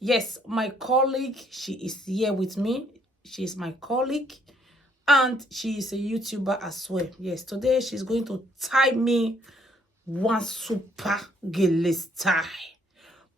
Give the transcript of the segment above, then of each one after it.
Yes, my colleague, she is here with me. She is my colleague and she is a YouTuber as well. Yes, today she's going to tie me one super Gele style.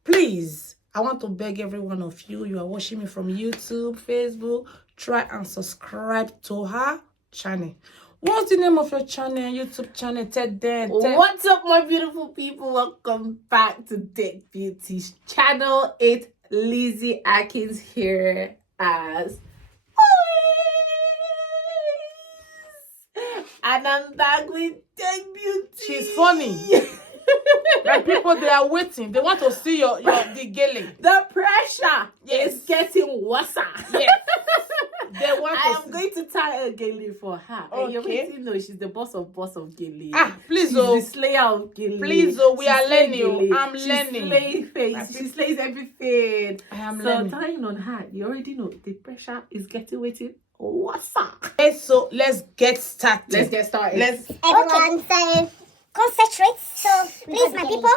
Please, I want to beg every one of you, you are watching me from YouTube, Facebook, try and subscribe to her channel. What's the name of your channel, YouTube channel? What's up, my beautiful people? Welcome back to Dick Beauty's channel. It's Lizzie Atkins here as always. And I'm back with Dick Beauty. She's funny. And people, they are waiting. They want to see the Gele. The pressure is getting worse. Yes. They want I am going to tie a Gele for her. Okay. And you're waiting to know she's the boss of Gele. Please, she's the slayer of Gele. Please, we are learning. I'm learning. She slays everything. I am learning. So tying on her, you already know the pressure is getting waiting. What's up? Okay, so let's get started. Everyone, so concentrate. So please, my people,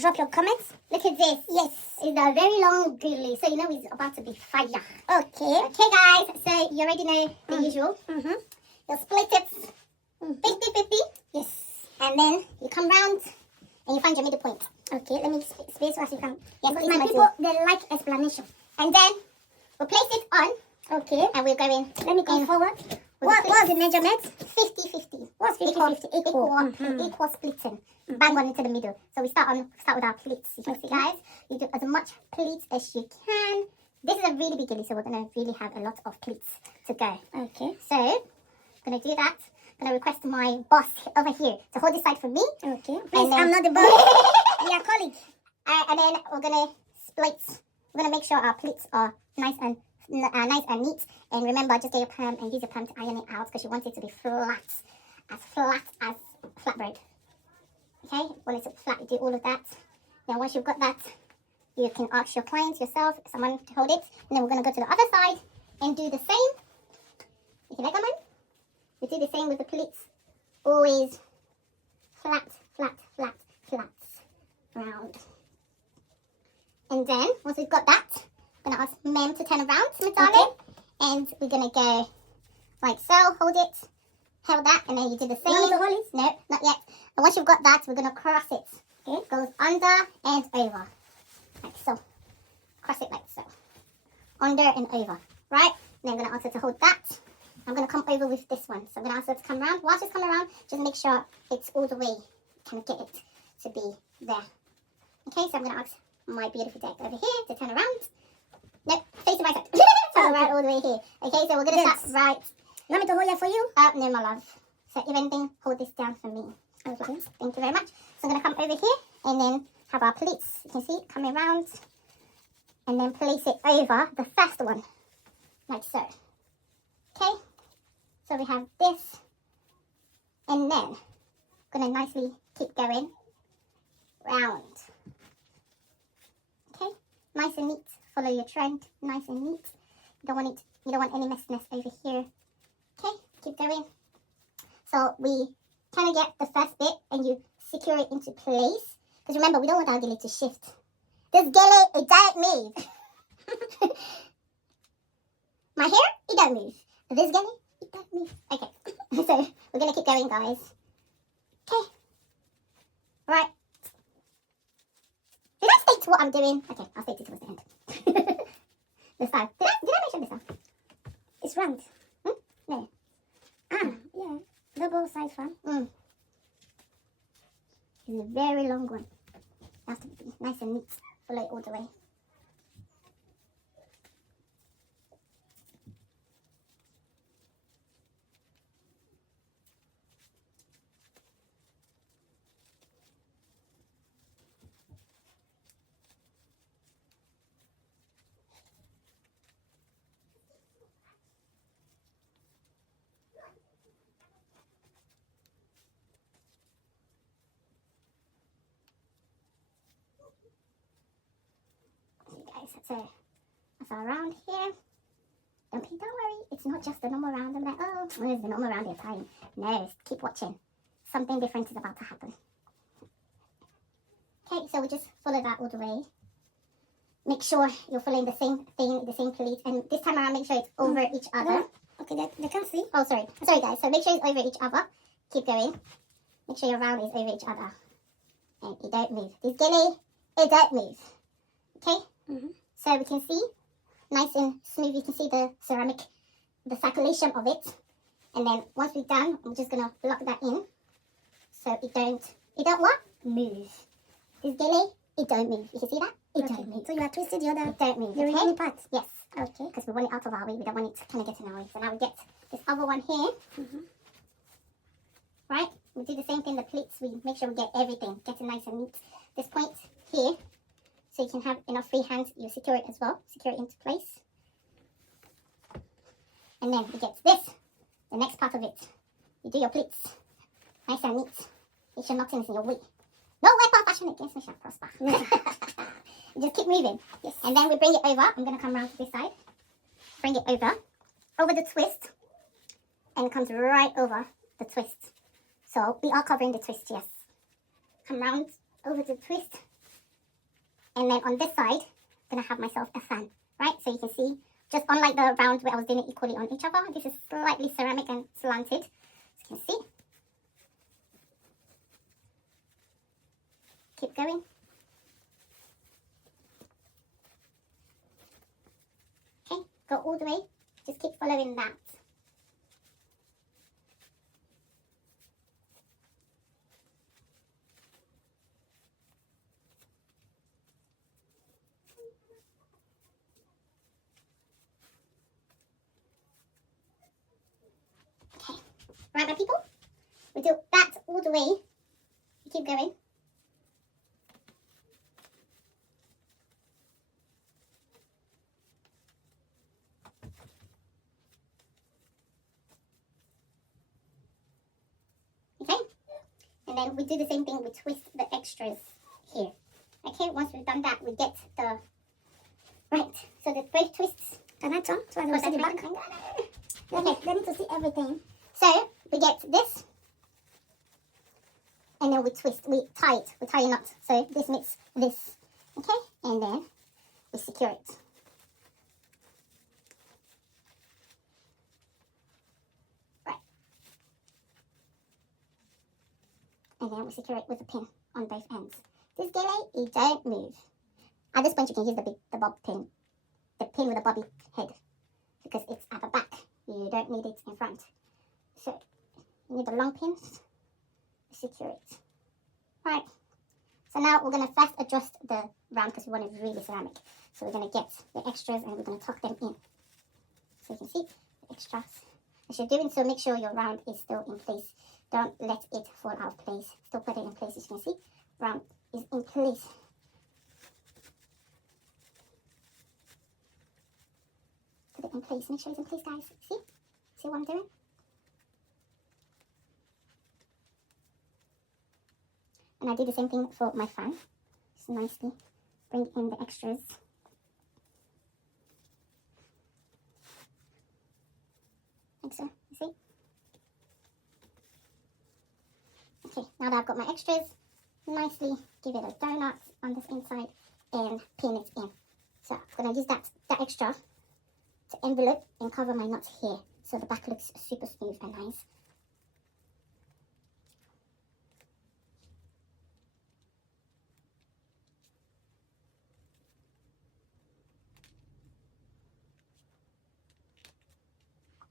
drop your comments. Look at this. Yes, it's a very long Gele, so you know it's about to be fire. Okay, guys. So you already know the usual. You split it 50-50. Yes, and then you come round and you find your middle point. Okay, let me space as you can. Yes, my people, they like explanation. And then we'll place it on. Okay, and we're going. Let me go forward. What's the measurement? 50-50. What's 50-50? Equal splitting. Bang on into the middle. So we start with our pleats. You can see, guys. You do as much pleats as you can. This is a really big Gele, so we're gonna really have a lot of pleats to go. Okay. So I'm gonna do that. I'm gonna request my boss over here to hold this side for me. Okay. Please, I'm not the boss. You're a colleague. And then we're gonna split. We're gonna make sure our pleats are nice and neat. And remember, just get your perm and use your perm to iron it out because you want it to be flat as flatbread. Okay, want it to flat, do all of that. Then once you've got that, you can ask your client, yourself, someone to hold it. And then we're going to go to the other side and do the same. You like that, man? We do the same with the pleats. Always flat, round. And then once we've got that, I'm going to ask Mem to turn around, my darling. Okay. And we're going to go like so. Hold it. Hold that. And then you do the same. You want me to hold it? No, not yet. And once you've got that, we're going to cross it. Okay. It goes under and over. Like so. Cross it like so. Under and over. Right? And then I'm going to ask her to hold that. I'm going to come over with this one. So I'm going to ask her to come around. While she's coming around, just make sure it's all the way. Kind of get it to be there. Okay. So I'm going to ask my beautiful deck over here to turn around. Nope, face the right side. So right all the way here. Okay, so we're going to start right. You want me to hold it for you? No, my love. So if anything, hold this down for me. Okay, thank you very much. So I'm going to come over here and then have our pleats. You can see it coming around. And then place it over the first one. Like so. Okay, so we have this. And then, going to nicely keep going. Round. Okay, nice and neat. Follow your trend, nice and neat. You don't want any messiness over here. Okay, keep going. So we kind of get the first bit and you secure it into place. Because remember, we don't want our Gele to shift. This Gele, it don't move. My hair, it don't move. This Gele, it don't move. Okay, so we're going to keep going, guys. Okay, right. Did I state what I'm doing? Okay, I'll state it towards the end. This side. Did I mention this one? It's round. No. Yeah. Double size fan. It's a very long one. It has to be nice and neat. Follow it all the way. So that's our round here. Don't worry, it's not just a normal round. I'm like, oh, when is the normal round you're tying? No, keep watching. Something different is about to happen. Okay, so we just follow that all the way. Make sure you're following the same thing, the same pleat, and this time around make sure it's over each other. Okay, they can't see. Oh, sorry guys. So make sure it's over each other. Keep going. Make sure your round is over each other, and it don't move. This Gele, it don't move. Okay. So we can see nice and smooth. You can see the ceramic, the circulation of it, and then once we're done, I'm just gonna lock that in, so it don't what? Move. This Gele, it don't move. You can see that? It don't move. So you are twisted the other. It don't move. The remaining part. Yes. Okay. Because we want it out of our way. We don't want it to kind of get in our way. So now we get this other one here. Right? We do the same thing. The pleats. We make sure we get everything. Get it nice and neat. This point here. So you can have enough free hands. You secure it as well. Secure it into place. And then we get this. The next part of it. You do your pleats. Nice and neat. Make sure nothing is in your way. No weapon fashion against me shall prosper. Just keep moving. Yes. And then we bring it over. I'm going to come around to this side. Bring it over the twist. And it comes right over the twist. So we are covering the twist, yes. Come round over the twist. And then on this side, I'm going to have myself a fan. Right? So you can see, just unlike the round where I was doing it equally on each other, this is slightly ceramic and slanted. As you can see. Keep going. Okay, go all the way. Just keep following that. Okay, right, my people. We do that all the way. You keep going. Okay, and then we do the same thing, we twist the extras here. Okay, once we've done that, we get the, right, so the both twists. Can I turn so I can see the back? Okay, they need to see everything. So, we get this, and then we twist, we tie a knot. So, this makes this, okay, and then we secure it. And then we secure it with a pin on both ends. This Gele, it don't move. At this point, you can use the bob pin, the pin with a bobby head, because it's at the back. You don't need it in front. So you need the long pins to secure it. Right. So now we're going to first adjust the round because we want it really ceramic. So we're going to get the extras and we're going to tuck them in. So you can see the extras. As you're doing so, make sure your round is still in place. Don't let it fall out of place. Still put it in place, as you can see. Round is in place. Put it in place. Make sure it's in place, guys. See? See what I'm doing? And I do the same thing for my fan. Just nicely bring in the extras. Like so. You see? Okay, now that I've got my extras, nicely give it a donut on this inside and pin it in. So I'm going to use that extra to envelope and cover my knot here so the back looks super smooth and nice.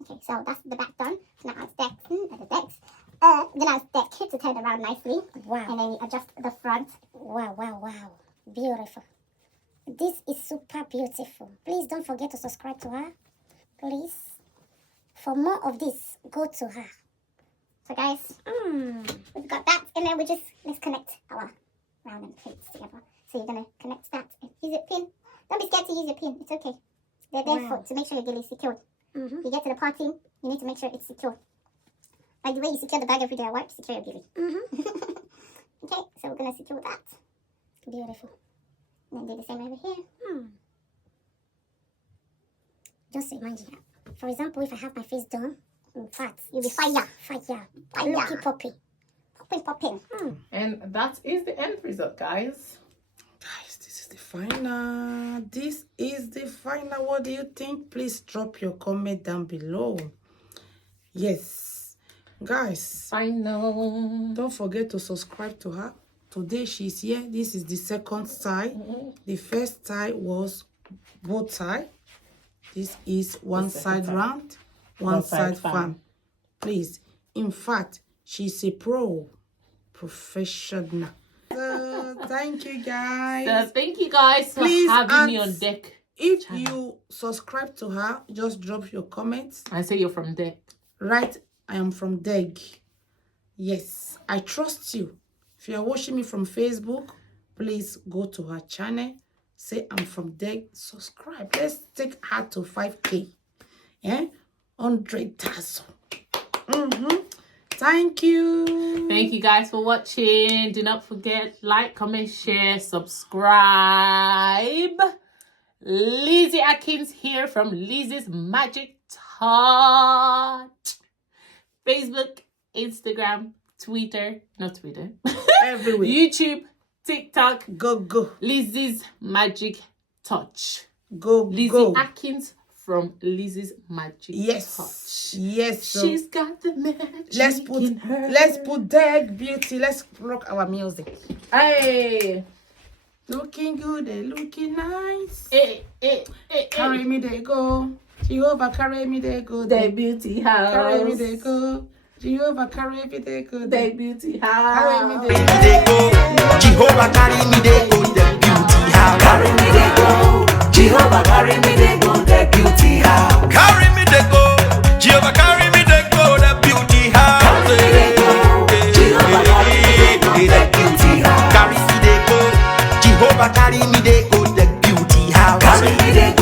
Okay, so that's the back done. Now I'll stack then I'll stack it to turn around nicely. Wow. And then you adjust the front. Wow, wow, wow. Beautiful. This is super beautiful. Please don't forget to subscribe to her. Please. For more of this, go to her. So guys, we've got that. And then let's connect our round and plates together. So you're going to connect that and use your pin. Don't be scared to use your pin. It's okay. They're there to make sure your Gele is secured. You get to the party, you need to make sure it's secure. Like the way you secure the bag every day at work, secure your Gele. Okay, so we're going to secure that. Beautiful. And then do the same over here. Just imagine. For example, if I have my face done, fat, you'll be fire. Fire. Lucky poppy. Popping. And that is the end result, guys. Guys, this is the final. This is the final. What do you think? Please drop your comment down below. Yes, guys. Final. Don't forget to subscribe to her. Today she's here. This is the second tie. The first tie was bow tie. This is one side round, one side fan. Please, in fact, she's a professional. So thank you guys. So thank you guys for having me on deck. If you subscribe to her, just drop your comments. I say you're from deck. Right, I am from Deg. Yes, I trust you. If you are watching me from Facebook, please go to her channel. Say I'm from Deg. Subscribe. Let's take her to 5K. Yeah, 100,000. Thank you. Thank you guys for watching. Do not forget, like, comment, share, subscribe. Lizzie Atkins here from Lizzie's Magic Touch. Facebook, Instagram, Twitter, not Twitter. Everywhere. YouTube, TikTok. Go. Lizzie's Magic Touch. Go. Lizzie Atkins from Lizzie's Magic Touch. Yes. So she's got the magic. Let's put Deg Beauty. Let's rock our music. Hey. Looking good, they looking nice. Hey. Carry me, they go. Jehovah, carry me, they go. The beauty house. Carry me, they go. Jehovah, carry me, they go. The beauty house. Carry me, they go. Jehovah, carry me, they go. The beauty house. Carry me, they go. Jehovah, carry me, they go. The beauty house. Carry me, they go. Jehovah, carry me, they go. The beauty house. Carry me, they go. Jehovah, carry me, they go. The beauty house. Carry me, they go. Jehovah, carry me, they go. The beauty house. Carry me, they go.